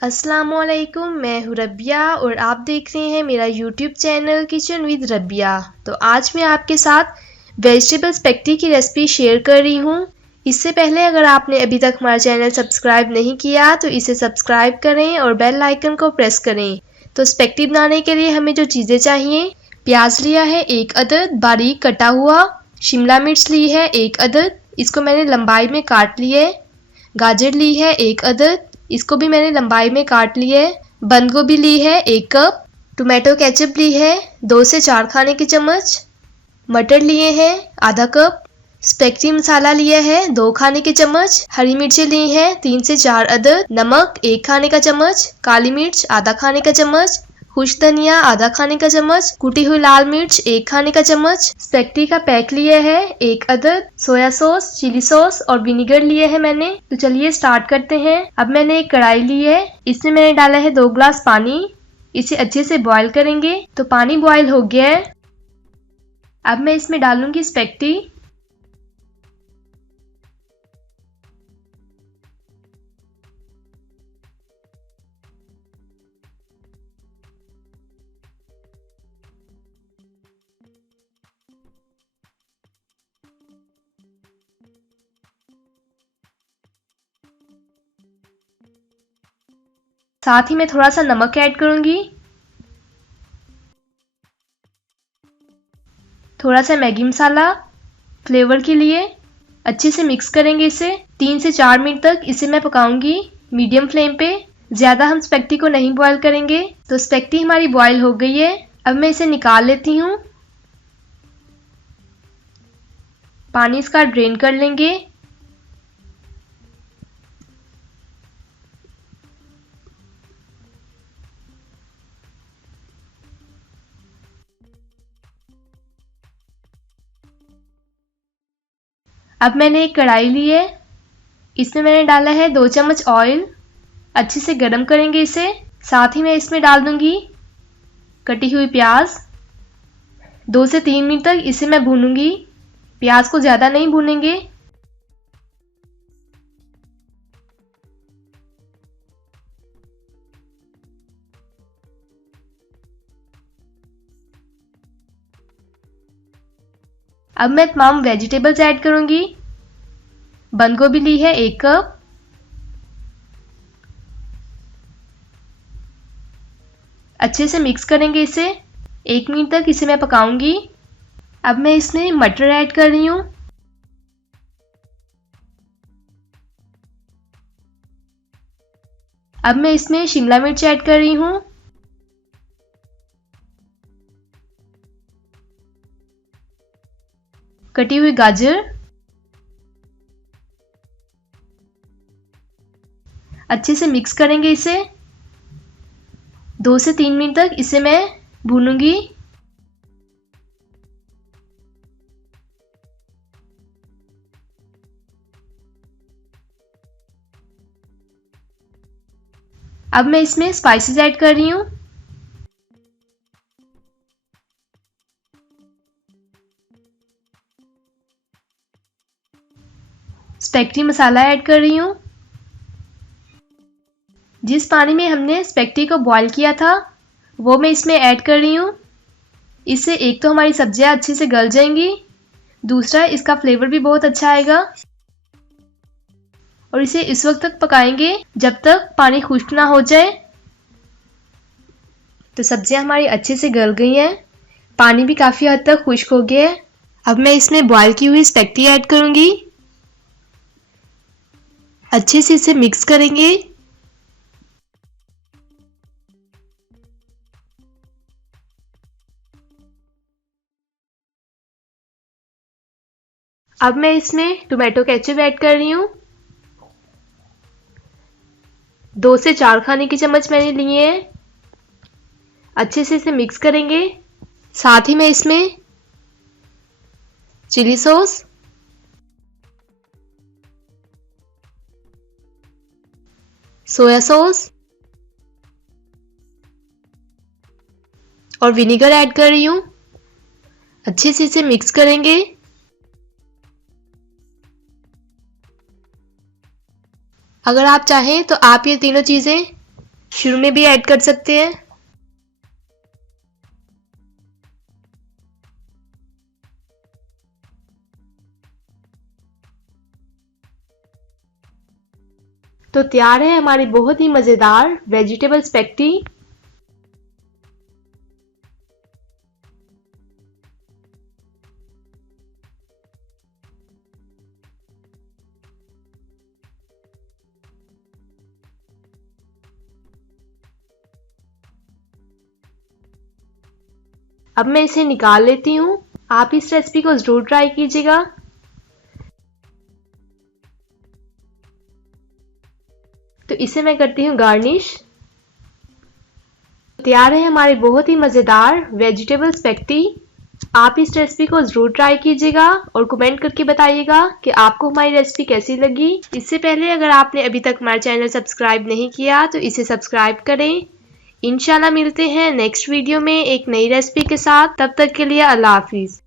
अस्सलामुअलैकुम, मैं हूँ रबिया और आप देख रहे हैं मेरा YouTube channel kitchen with Rabia. तो आज मैं आपके साथ वेजिटेबल स्पेगेटी की रेसिपी शेयर कर रही हूँ। इससे पहले अगर आपने अभी तक हमारा चैनल सब्सक्राइब नहीं किया तो इसे सब्सक्राइब करें और बेल आइकन को प्रेस करें। तो स्पेगेटी बनाने के लिए हमें जो चीज़ें चाहिए, प्याज लिया है 1 अदद बारीक कटा हुआ, शिमला मिर्च ली है 1 अदद, इसको मैंने लंबाई में काट ली है। गाजर ली है 1 अदद, इसको भी मैंने लंबाई में काट ली है। बंद गोभी ली है 1 कप। टोमेटो केचप ली है 2 से 4 खाने के चम्मच। मटर लिए हैं आधा कप। स्पेगेटी मसाला लिया है 2 खाने के चम्मच। हरी मिर्चें ली हैं 3 से 4 अदद। नमक 1 खाने का चम्मच। काली मिर्च आधा खाने का चम्मच। खुश धनिया आधा खाने का चम्मच। कुटी हुई लाल मिर्च 1 खाने का चम्मच। स्पेगेटी का पैक लिया है 1 अदद। सोया सॉस, चिली सॉस और विनेगर लिए है मैंने। तो चलिए स्टार्ट करते हैं। अब मैंने एक कढ़ाई ली है, इसमें मैंने डाला है 2 ग्लास पानी। इसे अच्छे से बॉईल करेंगे। तो पानी बॉईल हो गया है। अब मैं इसमें डालूंगी स्पेगेटी। साथ ही मैं थोड़ा सा नमक ऐड करूंगी, थोड़ा सा मैगी मसाला फ्लेवर के लिए। अच्छे से मिक्स करेंगे इसे। 3 से 4 मिनट तक इसे मैं पकाऊंगी मीडियम फ्लेम पे। ज़्यादा हम स्पेगेटी को नहीं बॉईल करेंगे। तो स्पेगेटी हमारी बॉईल हो गई है। अब मैं इसे निकाल लेती हूँ। पानी इसका ड्रेन कर लेंगे। अब मैंने एक कढ़ाई ली है, इसमें मैंने डाला है 2 चम्मच ऑयल। अच्छे से गरम करेंगे इसे। साथ ही मैं इसमें डाल दूंगी कटी हुई प्याज। 2 से 3 मिनट तक इसे मैं भूनूंगी। प्याज को ज़्यादा नहीं भूनेंगे। अब मैं तमाम वेजिटेबल्स ऐड करूंगी। बंद गोभी ली है 1 कप। अच्छे से मिक्स करेंगे इसे। 1 मिनट तक इसे मैं पकाऊंगी। अब मैं इसमें मटर ऐड कर रही हूँ। अब मैं इसमें शिमला मिर्च ऐड कर रही हूँ। कटी हुई गाजर। अच्छे से मिक्स करेंगे इसे। 2 से 3 मिनट तक इसे मैं भूनूंगी। अब मैं इसमें स्पाइसेस ऐड कर रही हूँ। स्पेगेटी मसाला ऐड कर रही हूँ। जिस पानी में हमने स्पेगेटी को बॉईल किया था वो मैं इसमें ऐड कर रही हूँ। इससे एक तो हमारी सब्जियां अच्छे से गल जाएंगी, दूसरा इसका फ्लेवर भी बहुत अच्छा आएगा। और इसे इस वक्त तक पकाएंगे जब तक पानी खुश्क ना हो जाए। तो सब्जियां हमारी अच्छे से गल गई हैं। पानी भी काफ़ी हद तक खुश्क हो गया है। अब मैं इसमें बॉईल की हुई स्पेगेटी ऐड करूंगी। अच्छे से इसे मिक्स करेंगे। अब मैं इसमें टोमेटो केचप ऐड कर रही हूँ। 2 से 4 खाने के चम्मच मैंने लिए हैं। अच्छे से इसे मिक्स करेंगे। साथ ही मैं इसमें चिली सॉस, सोया सॉस और विनेगर ऐड कर रही हूँ। अच्छे से इसे मिक्स करेंगे। अगर आप चाहें तो आप ये तीनों चीज़ें शुरू में भी ऐड कर सकते हैं। तो तैयार है हमारी बहुत ही मज़ेदार वेजिटेबल स्पेगेटी। अब मैं इसे निकाल लेती हूँ। आप इस रेसिपी को ज़रूर ट्राई कीजिएगा। तो इसे मैं करती हूँ गार्निश। तैयार है हमारी बहुत ही मज़ेदार वेजिटेबल स्पेगेटी। आप इस रेसिपी को ज़रूर ट्राई कीजिएगा और कमेंट करके बताइएगा कि आपको हमारी रेसिपी कैसी लगी। इससे पहले अगर आपने अभी तक हमारा चैनल सब्सक्राइब नहीं किया तो इसे सब्सक्राइब करें। इंशाल्लाह मिलते हैं नेक्स्ट वीडियो में एक नई रेसिपी के साथ। तब तक के लिए अल्लाह हाफिज़।